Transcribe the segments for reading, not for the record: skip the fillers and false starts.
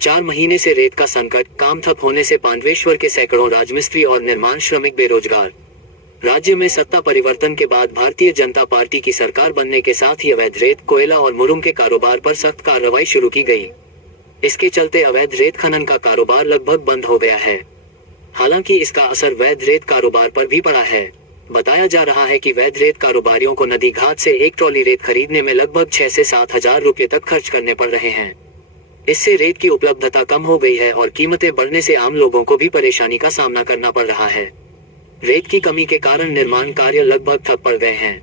4 महीने से रेत का संकट, काम ठप होने से पांडवेश्वर के सैकड़ों राजमिस्त्री और निर्माण श्रमिक बेरोजगार। राज्य में सत्ता परिवर्तन के बाद भारतीय जनता पार्टी की सरकार बनने के साथ ही अवैध रेत, कोयला और मुरुम के कारोबार पर सख्त कार्रवाई शुरू की गई। इसके चलते अवैध रेत खनन का कारोबार लगभग बंद हो गया है। हालांकि इसका असर वैध रेत कारोबार पर भी पड़ा है। बताया जा रहा है कि वैध रेत कारोबारियों को नदी घाट से एक ट्रॉली रेत खरीदने में लगभग 6 से 7 हजार रुपये तक खर्च करने पड़ रहे हैं। इससे रेत की उपलब्धता कम हो गई है और कीमतें बढ़ने से आम लोगों को भी परेशानी का सामना करना पड़ रहा है। रेत की कमी के कारण निर्माण कार्य लगभग ठप पड़ गए हैं।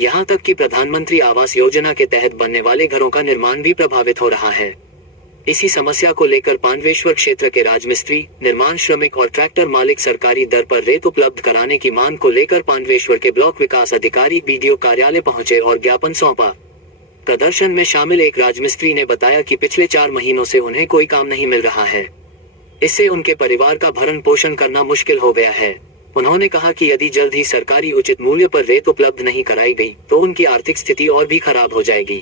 यहाँ तक कि प्रधानमंत्री आवास योजना के तहत बनने वाले घरों का निर्माण भी प्रभावित हो रहा है। इसी समस्या को लेकर पांडवेश्वर क्षेत्र के राजमिस्त्री, निर्माण श्रमिक और ट्रैक्टर मालिक सरकारी दर पर रेत उपलब्ध कराने की मांग को लेकर पांडवेश्वर के ब्लॉक विकास अधिकारी बीडीओ कार्यालय पहुंचे और ज्ञापन सौंपा। प्रदर्शन में शामिल एक राजमिस्त्री ने बताया कि पिछले 4 महीनों से उन्हें कोई काम नहीं मिल रहा है। इससे उनके परिवार का भरण पोषण करना मुश्किल हो गया है। उन्होंने कहा कि यदि जल्द ही सरकारी उचित मूल्य पर रेत उपलब्ध नहीं कराई गई तो उनकी आर्थिक स्थिति और भी खराब हो जाएगी।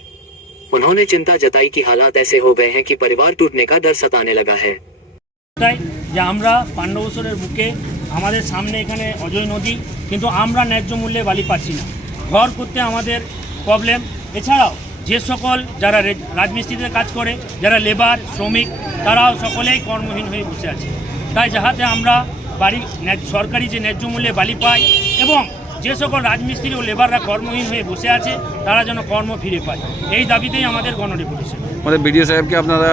उन्होंने चिंता जताई कि हालात ऐसे हो गए हैं कि परिवार टूटने का डर सताने लगा है। पांडवेश्वरेर बुके आमादेर सामने एखाने अजय नदी, किन्तु आमरा न्याय्य मूल्ये बाली पाচ্ছি না। घर करते आमादेर प्रॉब्लेम। एछाड़ाओ जे सकल যারা রাজমিস্ত্রিদের কাজ করে, যারা লেবার শ্রমিক, তারাও সকলেই কর্মহীন হয়ে বসে আছে। তাই যাহাতে আমরা বাড়ি সরকারি যে ন্যায্য মূল্যে বালি পাই এবং যে সকল রাজমিস্ত্রি ও লেবাররা কর্মহীন হয়ে বসে আছে তারা যেন কর্ম ফিরে পায়, এই দাবিতেই আমাদের গণডেপুটেশন। মানে বিডিও সাহেবকে আপনারা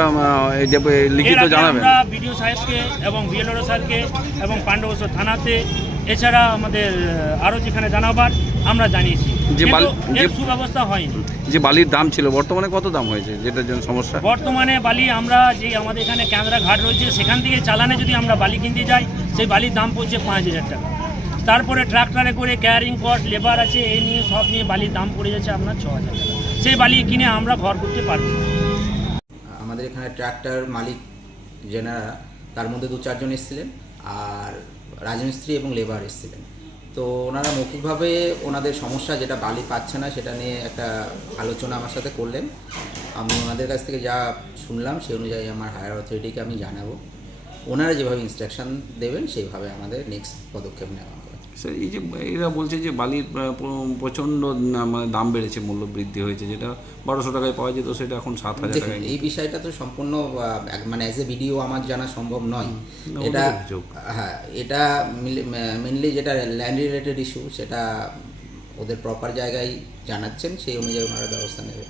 লিখিত জানাবেন? আমরা বিডিও সাহেবকে এবং বিএলআরও স্যারকে এবং পান্ডবেশ্বর থানাতে, এছাড়া আমাদের আরও যেখানে জানাবার আমরা জানিয়েছি, যে সুব্যবস্থা হয়নি। যে বালির দাম ছিল বর্তমানে কত দাম হয়েছে, যেটার জন্য সমস্যা? বর্তমানে বালি আমরা যে আমাদের এখানে ক্যামেরা ঘাট রয়েছে সেখান থেকে চালানে যদি আমরা বালি কিনতে যাই সেই বালির দাম পড়ছে 5000 টাকা। তারপরে ট্রাক্টরে করে ক্যারিং কস্ট, লেবার আছে, এই নিয়ে সব নিয়ে বালির দাম পড়ে যাচ্ছে আপনার 6000 টাকা। সেই বালি কিনে আমরা ঘর করতে পারবো। আমাদের এখানে ট্রাক্টর মালিক যেনারা, তার মধ্যে 2-4 জন এসেছিলেন আর রাজমিস্ত্রি এবং লেবার এসেছিলেন। তো ওনারা মৌখিকভাবে ওনাদের সমস্যা যেটা বালি পাচ্ছে না সেটা নিয়ে একটা আলোচনা আমার সাথে করলেন। আমি ওনাদের কাছ থেকে যা শুনলাম সেই অনুযায়ী আমার হায়ার অথরিটিকে আমি জানাবো। ওনারা যেভাবে ইনস্ট্রাকশন দেবেন সেইভাবে আমাদের নেক্সট পদক্ষেপ নেওয়া হবে। স্যার, এই যে এরা বলছে যে বালির প্রচণ্ড মানে দাম বেড়েছে, মূল্য বৃদ্ধি হয়েছে, যেটা 1200 টাকায় পাওয়া যেত সেটা এখন 7000 টাকায়। এই বিষয়টা তো সম্পূর্ণ মানে অ্যাজ এ ভিডিও আমার জানা সম্ভব নয়। এটা হ্যাঁ, এটা মেনলি যেটা ল্যান্ড রিলেটেড ইস্যু সেটা ওদের প্রপার জায়গায় জানাচ্ছেন, সেই অনুযায়ী ওনারা ব্যবস্থা নেবে।